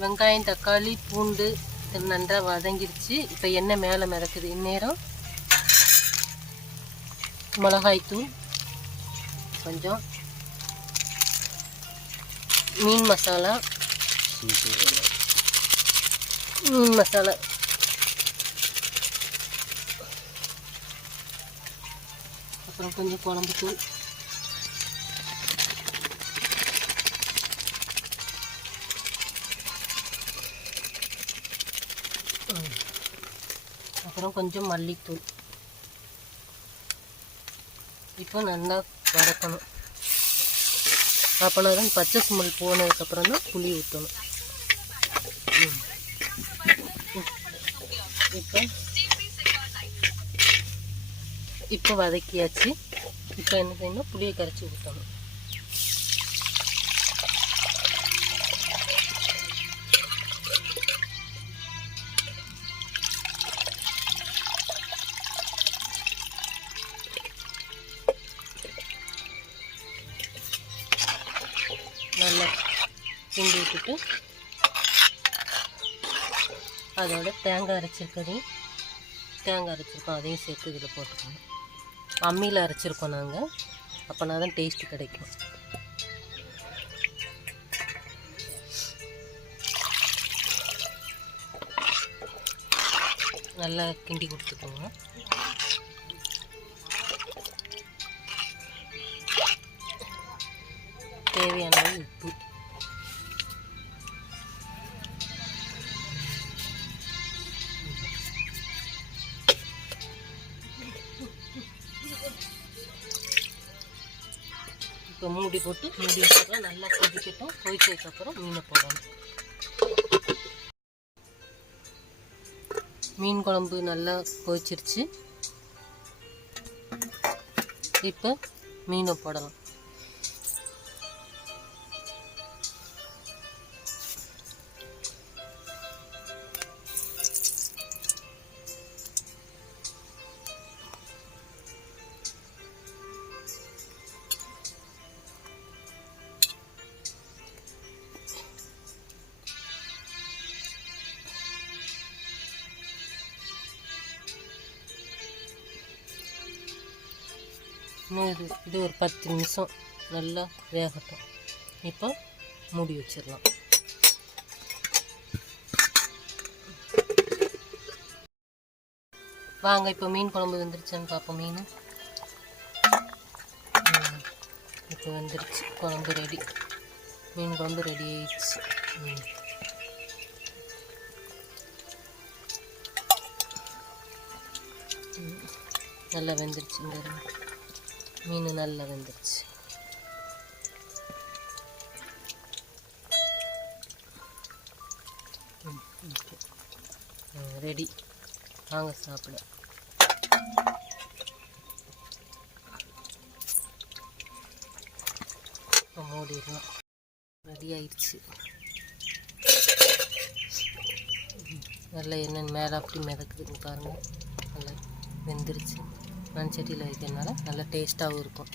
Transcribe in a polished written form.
வெங்காயம் தக்காளி பூண்டு நன்றாக வதங்கிடுச்சு. இப்போ எண்ணெய் மேலே மிதக்குது. இந்நேரம் மிளகாய்த்தூள் கொஞ்சம், மீன் மசாலா அப்புறம் கொஞ்சம் குழம்புத்தூள், அப்புறம் கொஞ்சம் மல்லித்தூள். இப்போ நல்லா வதக்கணும். அப்போனா தான் பச்சை ஸ்மெல் போனதுக்கப்புறம் தான் புளி ஊற்றணும். இப்போ வதக்கியாச்சு. இப்போ என்ன செய்யணும், புளியை கரைச்சி ஊற்றணும். நல்லா கிண்டி விட்டுட்டு அதோட தேங்காய் அரைச்சிருக்கோம், அதையும் சேர்த்து இதில் போட்டுக்கணும். அம்மியில் அரைச்சிருக்கோம் நாங்கள், அப்போனா தான் டேஸ்ட்டு கிடைக்கும். நல்லா கிண்டி கொடுத்துக்கோங்க. தேவையான உப்பு, இப்போ மூடி போட்டு மூடி வச்சுக்கலாம். நல்லா கொதிக்கட்டும். கொதிச்சதுக்கப்புறம் மீனை போடணும். மீன் குழம்பு நல்லா கொதிச்சிருச்சு. இப்போ மீனை போடலாம். இது ஒரு 10 நிமிஷம் நல்லா வேகட்டும். இப்போ மூடி வச்சிடலாம். வாங்க இப்போ மீன் குழம்பு வெந்துருச்சான்னு பார்ப்போம். மீன் இப்போ வெந்துருச்சு. குழம்பு ரெடி. மீன் குழம்பு ரெடி ஆயிடுச்சு. நல்லா வெந்துருச்சுங்க. மீன் நல்லா வெந்துருச்சு. ரெடி. வாங்க சாப்பிட. மூடிடலாம். ரெடி ஆயிடுச்சு. நல்லா எண்ணெய் மேலே அப்படி மிதக்குதுன்னு பாருங்கள். நல்லா வெந்துருச்சு. மண் சட்டியில் வைக்கிறதுனால நல்லா டேஸ்ட்டாகவும் இருக்கும்.